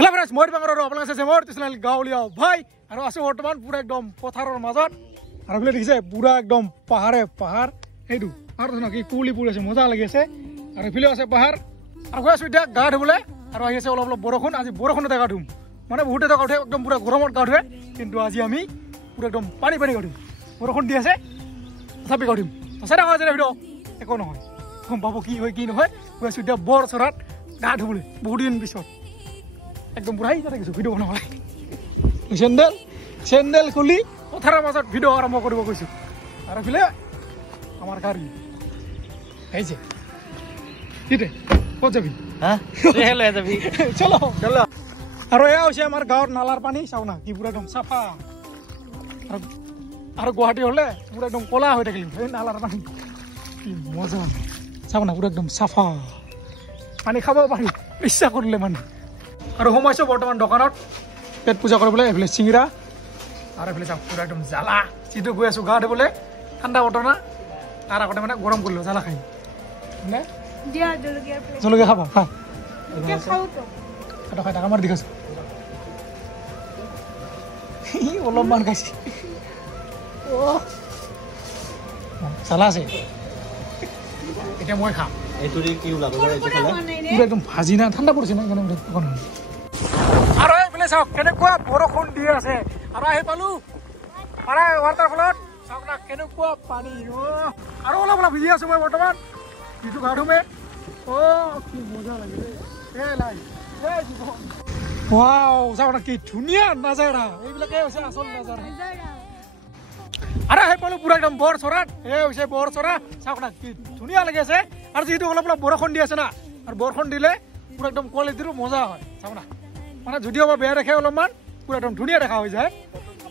hello' friends মই বাংগাৰৰ আপোনালোক আছে মোৰ চেনেল গাঁৱলীয়া ভাই আৰু আছো বৰ্তমান পুৰা একদম পথাৰৰ মাজত আৰু বোলে দেখিছে পুৰা একদম পাহাৰ এইটো আৰু কি কুঁৱলী পৰি আছে মজা লাগি আছে আৰু এইফালে আছে পাহাৰ আৰু গৈ আছো এতিয়া গা ধুবলৈ আৰু আহি আছে অলপ বৰষুণ আজি বৰষুণতে গা ধুম মানে বহুতে গা ধুৱে একদম পুৰা গৰমত গা ধুৱে কিন্তু আজি আমি পুৰা একদম পানী গা ধুম বৰষুণ দি আছে তথাপি গা ধুম চাই থাকা যে ভিডিঅ' একো নহয় গম পাব কি হয় কি নহয় গৈ আছো এতিয়া বৰ চৰাত গা ধুবলৈ বহুত দিন পিছত একদম বুঢ়াই যাতে কিছু ভিডিঅ' বনাবলৈ চেণ্ডেল খুলি পথাৰৰ মাজত ভিডিঅ' আৰম্ভ কৰিব গৈছোঁ আৰু ফিলে আমাৰ গাড়ী আহিছে কিতে ক'ত যাবি চলো আৰু এয়া হৈছে আমাৰ গাঁৱৰ নালাৰ পানী চাওঁ না কি পুৰা একদম চাফা আৰু গুৱাহাটী হ'লে পুৰা একদম ক'লা হৈ থাকিল এই নালাৰ পানী কি মজা চাওঁ না পুৰা একদম চাফা পানী খাব পাৰি ইচ্ছা কৰিলে মানে আৰু সোমাইছোঁ বৰ্তমান দোকানত পেট পূজা কৰিবলৈ এইফালে চিঙিৰা আৰু এইফালে চাওক পুৰা একদম জ্বালা যিটো গৈ আছোঁ গা ধুবলৈ ঠাণ্ডা বতৰ না তাৰ আগতে মানে গৰম কৰিলোঁ জ্বালা খাই মানে জলকীয়া খাবা খা খাই টাকা মাৰি দেখাইছোঁ অলপমান খাইছে জ্বালা আছে এতিয়া মই খাম একদম ভাজি না ঠাণ্ডা পৰিছে না আৰু এইফালে চাওক কেনেকুৱা বৰষুণ দি আছে আৰু আহি পালো ৱাটাৰফলত চাওক না কেনেকুৱা পানী আৰু অলপ অলপ ভিজি আছো মই বৰ্তমান যিটো গা ধুমে কি মজা লাগে চাওক না কি ধুনীয়া নাজাৰা এইবিলাকে হৈছে আচল নাজাৰা আৰু আহি পালো পুৰা একদম বৰ চৰাত এই হৈছে বৰ চৰা চাওক না কি ধুনীয়া লাগি আছে আৰু যিহেতু অলপ অলপ বৰষুণ দি আছে না আৰু বৰষুণ দিলে পুৰা একদম কোৱালিটিটো মজা হয় চাওক না মানে যদিও বা বেয়া দেখে অলপমান পুৰা একদম ধুনীয়া দেখা হৈ যায়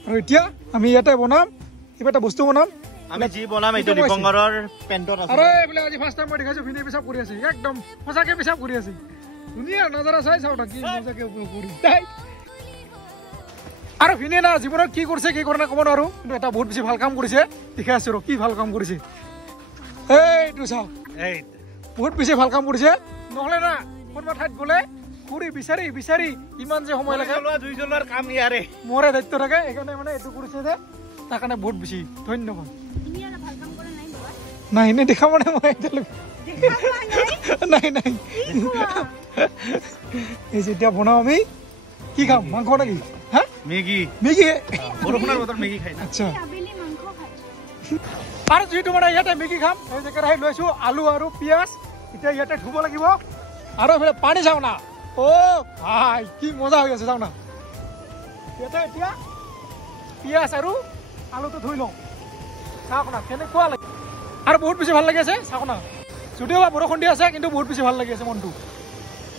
আৰু এতিয়া আমি ইয়াতে বনাম কিবা এটা বস্তু বনাম আমি যি বনাম এইটো দীপংকৰৰ পেণ্টত আছে আৰু এইবিলাক আজি ফাৰ্ষ্ট টাইম মই দেখাইছো ভিনে পেচাব কৰি আছে একদম সঁচাকে পেচাব কৰি আছে ধুনীয়া নজৰা চাই চাওক না কি মজাকে কৰি আৰু ভিনে না জীৱনত কি কৰিছে কি কৰা নাই ক'ব নোৱাৰো কিন্তু এটা বহুত বেছি ভাল কাম কৰিছে দেখাই আছো ৰ কি ভাল কাম কৰিছে এইটো চাওক বহুত বেছি ভাল কাম কৰিছে নহ'লে না কোনোবা ঠাইত গ'লে ঘূৰি বিচাৰি ইমান যে সময় লাগে জুই জ্বলোৱাৰ কাম ইয়াৰে মোৰে দায়িত্ব থাকে সেইকাৰণে মানে এইটো কৰিছে যে তাৰ কাৰণে বহুত বেছি ধন্যবাদ নাই এনেই দেখা মানে মই নাই এই যেতিয়া বনাওঁ আমি কি খাম মাংস নেকি হা মেগী বৰষুণৰ বতৰত মেগী খাই আচ্ছা আৰু যিটো মানে ইয়াতে মেগী খাম সেই জেগাত আহি লৈছো আলু আৰু পিঁয়াজ এতিয়া ইয়াতে ধুব লাগিব আৰু এইফালে পানী চাওঁ না ভাই কি মজা হৈ আছে চাওঁ না ইয়াতে এতিয়া পিঁয়াজ আৰু আলুটো ধুই লওঁ চাওক না কেনেকুৱা লাগে আৰু বহুত বেছি ভাল লাগি আছে চাওক না যদিও বা বৰষুণ দি আছে কিন্তু বহুত বেছি ভাল লাগি আছে মনটো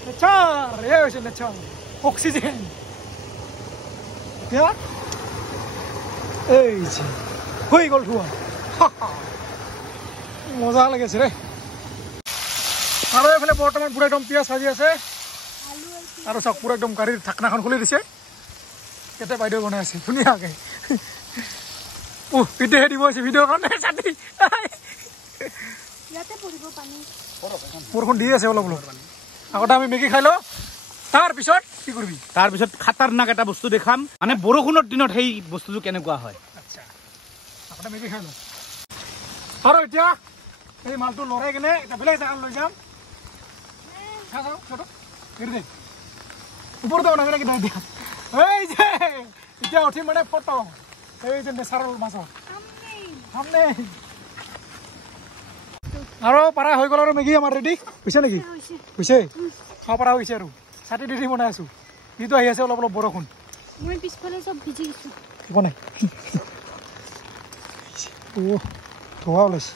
নেচাৰ এই হৈছে নেচাৰ অক্সিজেন এই যে হৈ গ'ল ধোৱা মজা লাগি আছে ৰে আৰু এইফালে বৰ্তমান পুৰা একদম পিঁয়াজ ভাজি আছে আৰু চাওক পুৰা একদম গাড়ীৰ ঢাকনাখন খুলি দিছে ইয়াতে বাইদেউ বনাই আছে ধুনীয়াকৈ পিঠেহে দিব আছে ভিডিঅ'ৰ কাৰণে ছাতি বৰষুণ দি আছে অলপ অলপ আগতে আমি মেগী খাই লওঁ তাৰপিছত কি কৰিবি তাৰপিছত খাতাৰনাক এটা বস্তু দেখাম মানে বৰষুণৰ দিনত সেই বস্তুটো কেনেকুৱা হয় আচ্ছা আগতে মেগী খাই লওঁ আৰু এতিয়া এই মালটো লৰাই কিনে এটা বেলেগ জেগাত লৈ যাম ওপৰতে বনাবি নেকি নাই দিয়া এই যে এতিয়া উঠি মানে ফটো এই যে নেচাৰেল মাছৰ আৰু পাৰা হৈ গ'ল আৰু মেগী আমাৰ ৰেডি হৈছে নেকি হৈছে খাব পৰা হৈছে আৰু ছাতি দি বনাই আছো যিটো আহি আছে অলপ অলপ বৰষুণ বনাই ধোৱা ওলাইছে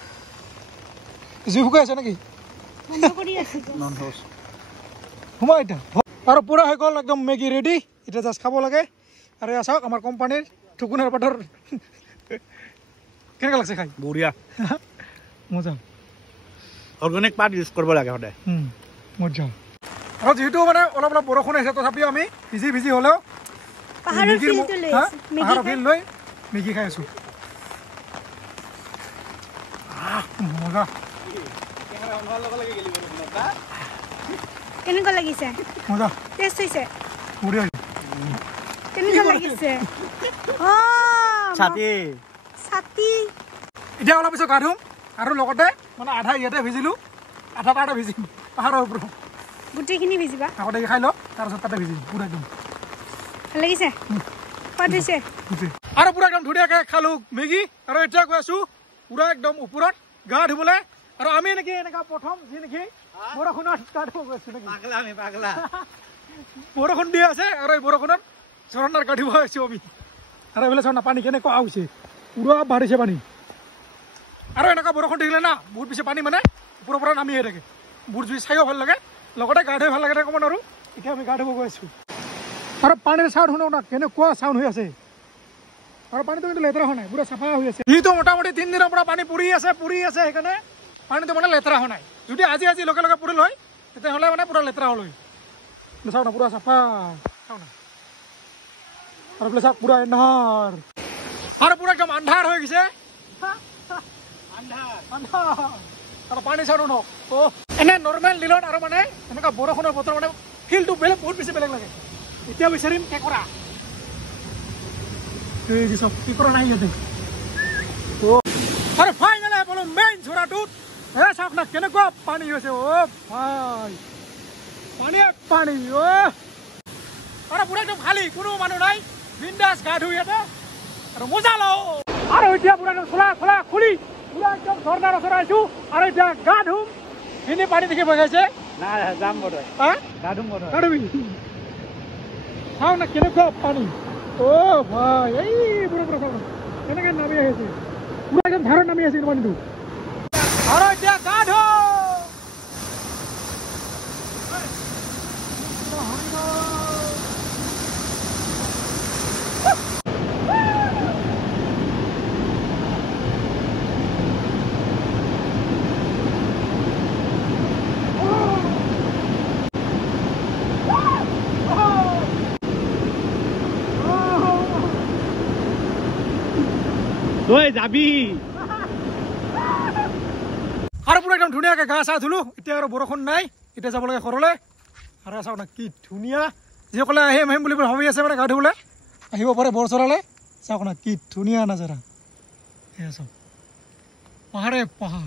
জুই শুকাই আছে নেকি সোমাই এতিয়া আৰু পুৰা হৈ গ'ল একদম মেগী ৰেডি এতিয়া জাষ্ট খাব লাগে আৰু এয়া চাওক আমাৰ কোম্পানীৰ ঠুকুনাৰ পাতৰ কেনেকুৱা লাগছে খাই বঢ়িয়া মজা অৰ্গেনিক পাত ইউজ কৰিব লাগে সদায় মজা আৰু যিহেতু মানে অলপ অলপ বৰষুণ আহিছে তথাপিও আমি ভিজি হ'লেও পাহাৰৰ ফিল লৈ মেগী খাই আছো মজা কেনেকুৱা লাগিছে মজা টেষ্ট হৈছে মুড়ি কেনেকুৱা লাগিছে ছাতি ছাতি এতিয়া অলপ পিছত গা ধুম আৰু লগতে মানে আধা ইয়াতে ভিজিলো আধা তাতে ভিজিম পাহাৰৰ ওপৰত গোটেইখিনি ভিজিবা আগতে খাই লওঁ তাৰপিছত তাতে ভিজিম পুৰা একদম ভাল লাগিছে সোৱাদ হৈছে আৰু পুৰা একদম ধুনীয়াকৈ খালো মেগী আৰু এতিয়া গৈ আছো পুৰা একদম ওপৰত গা ধুবলৈ আৰু আমি নেকি এনেকুৱা প্ৰথম যি নেকি বৰষুণত গা ধুব গৈ আছো নেকি বৰষুণ দি আছে আৰু এই বৰষুণত ঝৰ্ণাৰ গা ধুব আছো আমি আৰু এইফালে ঝৰ্ণা পানী কেনেকুৱা হৈছে পুৰা বাঢ়িছে পানী আৰু এনেকুৱা বৰষুণ থাকিলে না বহুত বেছি পানী মানে ওপৰৰ পৰা নামি আহি থাকে বহুত বেছি চাইও ভাল লাগে লগতে গা ধুই ভাল লাগে ক'ব নোৱাৰো এতিয়া আমি গা ধুব গৈ আছো আৰু পানীৰ চাউণ্ড শুনো না কেনেকুৱা চাউণ্ড হৈ আছে আৰু পানীটো কিন্তু লেতেৰা হোৱা নাই পুৰা চাফা হৈ আছে যিটো মোটামুটি 3 দিনৰ পৰা পানী পৰি আছে সেইকাৰণে পানীটো মানে লেতেৰা হোৱা নাই যদি আজি লগে লগে পৰিল হয় তেতিয়াহ'লে মানে পুৰা লেতেৰা হ'ল হয় চাওঁ না পুৰা চাফা চাওঁ না আৰু বোলে চাওক পুৰা এন্ধাৰ আৰু পুৰা একদম আন্ধাৰ হৈ গৈছে আৰু পানী চাউণ্ড ন এনে নৰ্মেল দিনত আৰু মানে এনেকুৱা বৰষুণৰ বতৰ মানে ফিলটো বেলেগ বহুত বেছি বেলেগ লাগে এতিয়া বিচাৰিম কেঁকোৰা কেঁকোৰা নাই ইয়াতে আৰু ফাইনেলি বোলো মেইন ঝৰাটোত চাওক না কেনেকুৱা পানী হৈছে ভাই পানী আৰু পুৰা একদম খালী কোনো মানুহ নাই বিন্দাছ গা ধুই ইয়াতে আৰু মজা লওঁ আৰু এতিয়া পুৰা একদম খোলা খুলি পুৰা একদম ঝৰ্ণাৰ ওচৰত আহিছো আৰু এতিয়া গা ধুম এনে পানী দেখি বগাইছে যাম বৰ গা ধুম চাওঁ না কেনেকুৱা পানী ভাই এই পুৰা চাওঁ কেনেকৈ নামি আহিছে পুৰা একদম ধাৰত নামি আহিছে পানীটো আৰু এতিয়া গা ধু যাবি আৰু পুৰা একদম ধুনীয়াকৈ গা চা ধুলো এতিয়া আৰু বৰষুণ নাই এতিয়া যাব লাগে ঘৰলৈ আৰু চাওক না কি ধুনীয়া যিসকলে আহিম বুলি ভাবি আছে মানে গা ধুবলৈ আহিব পাৰে বৰচৰালৈ চাওক না কি ধুনীয়া নাজাৰা এয়া চাওক পাহাৰে পাহাৰ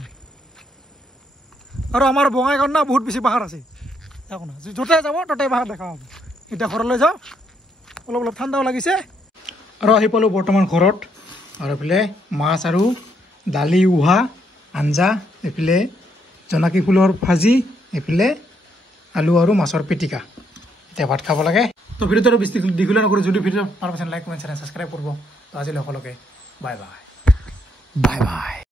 আৰু আমাৰ বঙাইগাঁৱত না বহুত বেছি পাহাৰ আছে চাওক না য'তে যাব ত'তে পাহাৰ দেখা পাব এতিয়া ঘৰলৈ যাওঁ অলপ ঠাণ্ডাও লাগিছে আৰু আহি পালোঁ বৰ্তমান ঘৰত আৰু এইফালে মাছ আৰু দালি উহা আঞ্জা এইফালে জনাকী ফুলৰ ভাজি এইফালে আলু আৰু মাছৰ পিটিকা এতিয়া ভাত খাব লাগে তো ভিডিঅ'টো আৰু বেছি দীঘলীয়া নকৰোঁ যদি ভিডিঅ' ভাল পাইছে লাইক কমেণ্ট ছাবস্ক্ৰাইব কৰিব তো আজিলৈ সকলোকে বাই বাই